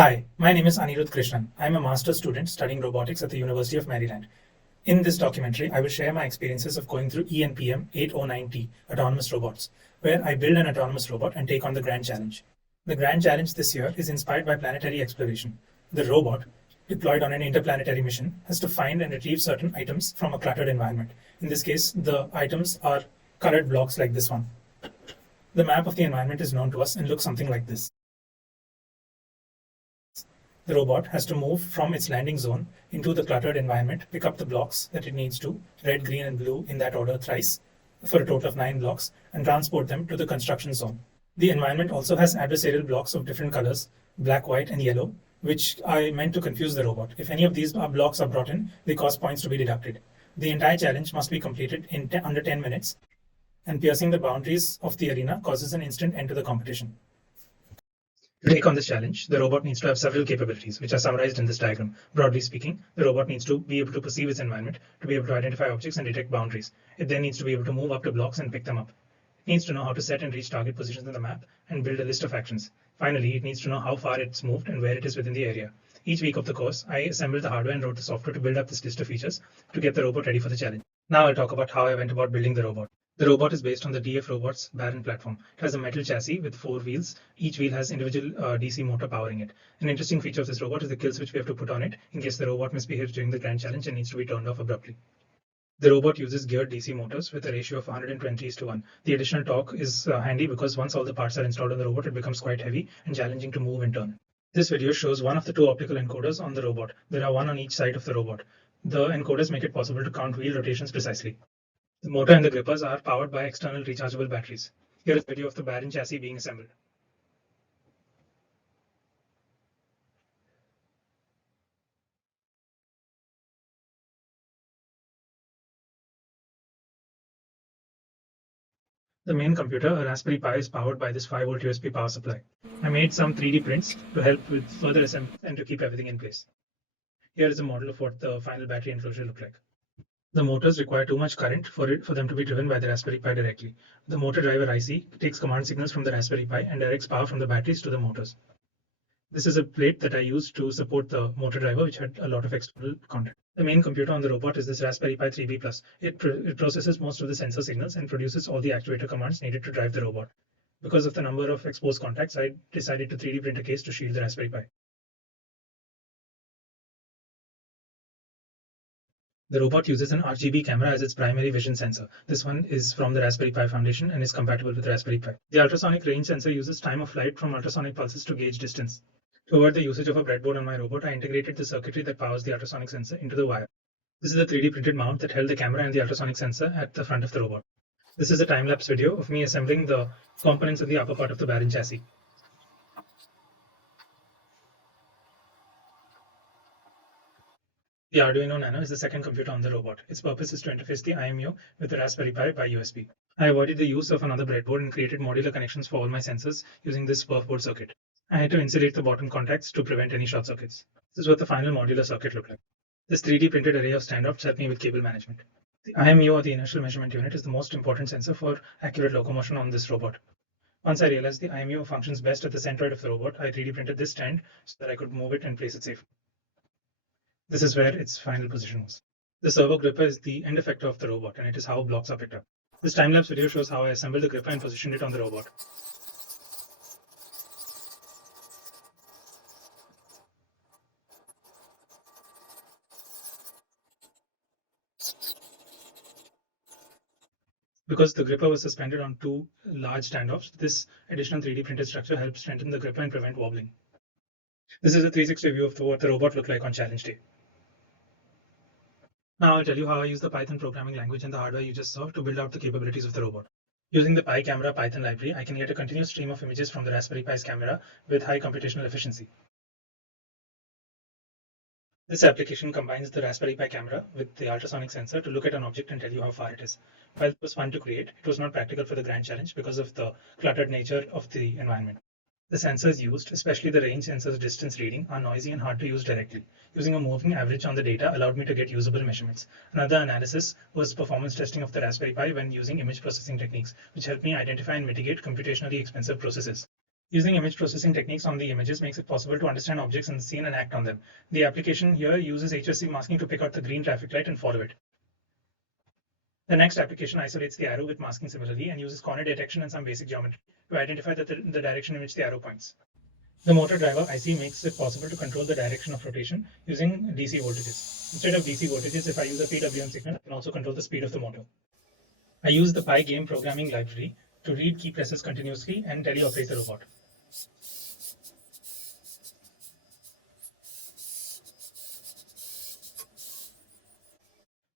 Hi, my name is Anirudh Krishnan. I'm a master's student studying robotics at the University of Maryland. In this documentary, I will share my experiences of going through ENPM809T, autonomous robots, where I build an autonomous robot and take on the Grand Challenge. The Grand Challenge this year is inspired by planetary exploration. The robot, deployed on an interplanetary mission, has to find and retrieve certain items from a cluttered environment. In this case, the items are colored blocks like this one. The map of the environment is known to us and looks something like this. The robot has to move from its landing zone into the cluttered environment, pick up the blocks that it needs to, red, green, and blue in that order thrice, for a total of 9 blocks, and transport them to the construction zone. The environment also has adversarial blocks of different colors, black, white, and yellow, which are meant to confuse the robot. If any of these blocks are brought in, they cause points to be deducted. The entire challenge must be completed in under 10 minutes, and piercing the boundaries of the arena causes an instant end to the competition. To take on this challenge, the robot needs to have several capabilities, which are summarized in this diagram. Broadly speaking, the robot needs to be able to perceive its environment, to be able to identify objects and detect boundaries. It then needs to be able to move up to blocks and pick them up. It needs to know how to set and reach target positions in the map and build a list of actions. Finally, it needs to know how far it's moved and where it is within the area. Each week of the course, I assembled the hardware and wrote the software to build up this list of features to get the robot ready for the challenge. Now I'll talk about how I went about building the robot. The robot is based on the DF Robots Baron platform. It has a metal chassis with 4 wheels. Each wheel has individual DC motor powering it. An interesting feature of this robot is the kill switch we have to put on it in case the robot misbehaves during the Grand Challenge and needs to be turned off abruptly. The robot uses geared DC motors with a ratio of 120:1. The additional torque is handy because once all the parts are installed on the robot, it becomes quite heavy and challenging to move and turn. This video shows one of the 2 optical encoders on the robot. There are 1 on each side of the robot. The encoders make it possible to count wheel rotations precisely. The motor and the grippers are powered by external rechargeable batteries. Here is a video of the Baron chassis being assembled. The main computer, a Raspberry Pi, is powered by this 5-volt USB power supply. I made some 3D prints to help with further assembly and to keep everything in place. Here is a model of what the final battery enclosure looked like. The motors require too much current for them to be driven by the Raspberry Pi directly. The motor driver IC takes command signals from the Raspberry Pi and directs power from the batteries to the motors. This is a plate that I used to support the motor driver, which had a lot of external content. The main computer on the robot is this Raspberry Pi 3B Plus. It processes most of the sensor signals and produces all the actuator commands needed to drive the robot. Because of the number of exposed contacts, I decided to 3D print a case to shield the Raspberry Pi. The robot uses an RGB camera as its primary vision sensor. This one is from the Raspberry Pi Foundation and is compatible with Raspberry Pi. The ultrasonic range sensor uses time of flight from ultrasonic pulses to gauge distance. To avoid the usage of a breadboard on my robot, I integrated the circuitry that powers the ultrasonic sensor into the wire. This is a 3D printed mount that held the camera and the ultrasonic sensor at the front of the robot. This is a time-lapse video of me assembling the components in the upper part of the Baron chassis. The Arduino Nano is the second computer on the robot. Its purpose is to interface the IMU with the Raspberry Pi by USB. I avoided the use of another breadboard and created modular connections for all my sensors using this perf board circuit. I had to insulate the bottom contacts to prevent any short circuits. This is what the final modular circuit looked like. This 3D printed array of standoffs helped me with cable management. The IMU, or the inertial measurement unit, is the most important sensor for accurate locomotion on this robot. Once I realized the IMU functions best at the centroid of the robot, I 3D printed this stand so that I could move it and place it safely. This is where its final position was. The servo gripper is the end effector of the robot, and it is how blocks are picked up. This time-lapse video shows how I assembled the gripper and positioned it on the robot. Because the gripper was suspended on 2 large standoffs, this additional 3D printed structure helps strengthen the gripper and prevent wobbling. This is a 360 view of what the robot looked like on challenge day. Now I'll tell you how I use the Python programming language and the hardware you just saw to build out the capabilities of the robot. Using the PyCamera Python library, I can get a continuous stream of images from the Raspberry Pi's camera with high computational efficiency. This application combines the Raspberry Pi camera with the ultrasonic sensor to look at an object and tell you how far it is. While it was fun to create, it was not practical for the Grand Challenge because of the cluttered nature of the environment. The sensors used, especially the range sensor's distance reading, are noisy and hard to use directly. Using a moving average on the data allowed me to get usable measurements. Another analysis was performance testing of the Raspberry Pi when using image processing techniques, which helped me identify and mitigate computationally expensive processes. Using image processing techniques on the images makes it possible to understand objects in the scene and act on them. The application here uses HSV masking to pick out the green traffic light and follow it. The next application isolates the arrow with masking similarly and uses corner detection and some basic geometry to identify the direction in which the arrow points. The motor driver IC makes it possible to control the direction of rotation using DC voltages. Instead of DC voltages, if I use a PWM signal, I can also control the speed of the motor. I use the Pygame programming library to read key presses continuously and teleoperate the robot.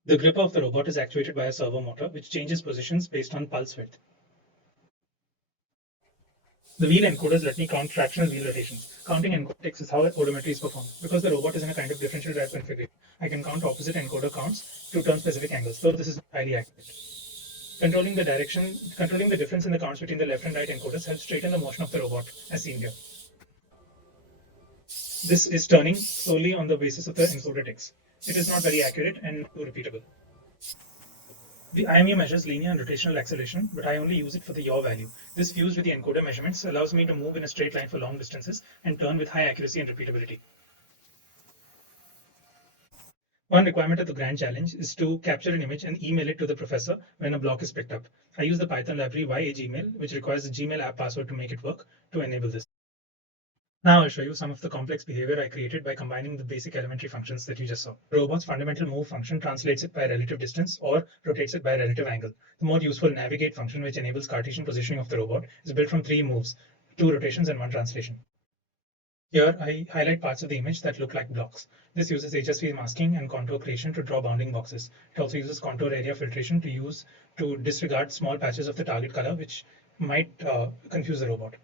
The grip of the robot is actuated by a servo motor, which changes positions based on pulse width. The wheel encoders let me count fractional wheel rotations. Counting encodetics is how odometry is performed. Because the robot is in a kind of differential drive configuration, I can count opposite encoder counts to turn-specific angles, though this is highly accurate. Controlling the difference in the counts between the left and right encoders helps straighten the motion of the robot, as seen here. This is turning solely on the basis of the encoder ticks. It is not very accurate and too repeatable. The IMU measures linear and rotational acceleration, but I only use it for the yaw value. This fused with the encoder measurements allows me to move in a straight line for long distances and turn with high accuracy and repeatability. One requirement of the grand challenge is to capture an image and email it to the professor when a block is picked up. I use the Python library YAGmail, which requires a Gmail app password to make it work, to enable this. Now I'll show you some of the complex behavior I created by combining the basic elementary functions that you just saw. The robot's fundamental move function translates it by relative distance or rotates it by relative angle. The more useful navigate function, which enables Cartesian positioning of the robot, is built from 3 moves, 2 rotations and 1 translation. Here I highlight parts of the image that look like blocks. This uses HSV masking and contour creation to draw bounding boxes. It also uses contour area filtration to disregard small patches of the target color, which might confuse the robot.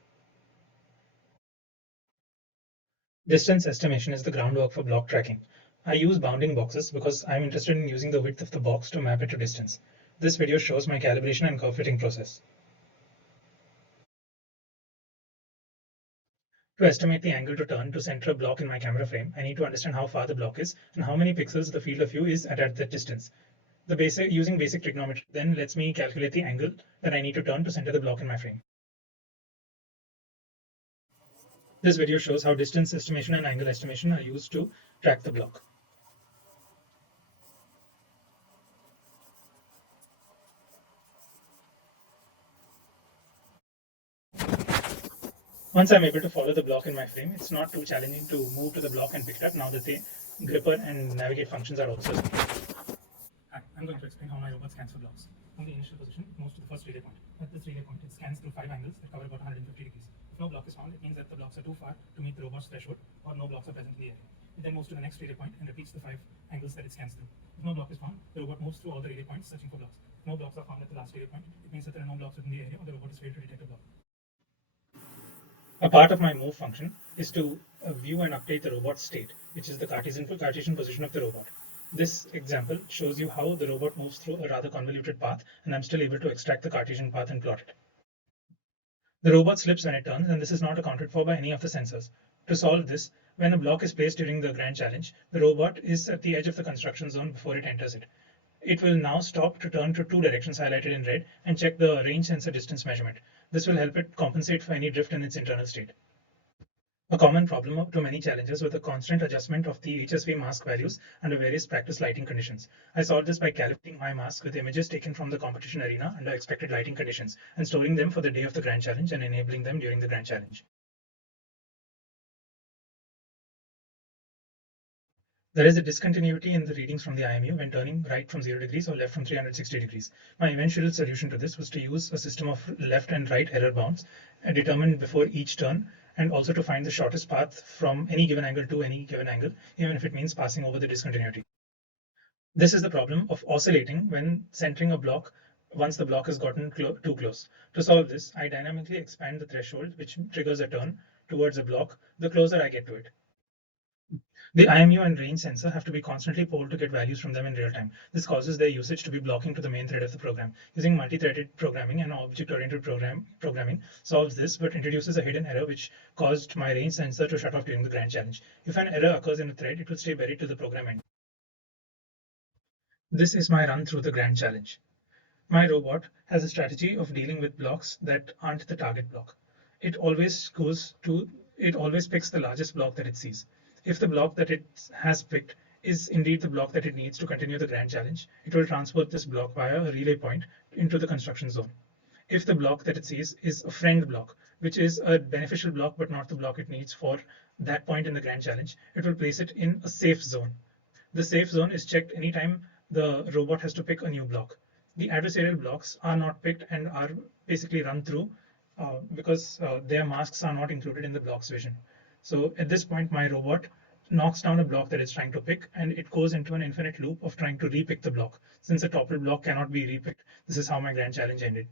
Distance estimation is the groundwork for block tracking. I use bounding boxes because I'm interested in using the width of the box to map it to distance. This video shows my calibration and curve fitting process. To estimate the angle to turn to center a block in my camera frame, I need to understand how far the block is and how many pixels the field of view is at that distance. Using basic trigonometry then lets me calculate the angle that I need to turn to center the block in my frame. This video shows how distance estimation and angle estimation are used to track the block. Once I'm able to follow the block in my frame, it's not too challenging to move to the block and pick it up now that the gripper and navigate functions are also. Hi, I'm going to explain how my robot scans for blocks. From the initial position, it moves to the first relay point. At this relay point, it scans through 5 angles that cover about 150 degrees. If no block is found, it means that the blocks are too far to meet the robot's threshold, or no blocks are present in the area. It then moves to the next relay point and repeats the 5 angles that it scans through. If no block is found, the robot moves through all the relay points searching for blocks. If no blocks are found at the last relay point, it means that there are no blocks within the area, or the robot has failed to detect a block. A part of my move function is to view and update the robot's state, which is the Cartesian position of the robot. This example shows you how the robot moves through a rather convoluted path, and I'm still able to extract the Cartesian path and plot it. The robot slips when it turns, and this is not accounted for by any of the sensors. To solve this, when a block is placed during the grand challenge, the robot is at the edge of the construction zone before it enters it. It will now stop to turn to 2 directions highlighted in red and check the range sensor distance measurement. This will help it compensate for any drift in its internal state. A common problem to many challenges was the constant adjustment of the HSV mask values under various practice lighting conditions. I solved this by calibrating my mask with images taken from the competition arena under expected lighting conditions and storing them for the day of the grand challenge and enabling them during the grand challenge. There is a discontinuity in the readings from the IMU when turning right from 0 degrees or left from 360 degrees. My eventual solution to this was to use a system of left and right error bounds determined before each turn, and also to find the shortest path from any given angle to any given angle, even if it means passing over the discontinuity. This is the problem of oscillating when centering a block once the block has gotten too close. To solve this, I dynamically expand the threshold, which triggers a turn towards a block the closer I get to it. The IMU and range sensor have to be constantly polled to get values from them in real time. This causes their usage to be blocking to the main thread of the program. Using multi-threaded programming and object-oriented programming solves this, but introduces a hidden error which caused my range sensor to shut off during the grand challenge. If an error occurs in a thread, it will stay buried to the program end. This is my run through the grand challenge. My robot has a strategy of dealing with blocks that aren't the target block. it always picks the largest block that it sees. If the block that it has picked is indeed the block that it needs to continue the grand challenge, it will transport this block via a relay point into the construction zone. If the block that it sees is a friend block, which is a beneficial block but not the block it needs for that point in the grand challenge, it will place it in a safe zone. The safe zone is checked anytime the robot has to pick a new block. The adversarial blocks are not picked and are basically run through because their masks are not included in the block's vision. So at this point, my robot knocks down a block that it's trying to pick, and it goes into an infinite loop of trying to repick the block. Since a toppled block cannot be repicked, this is how my grand challenge ended.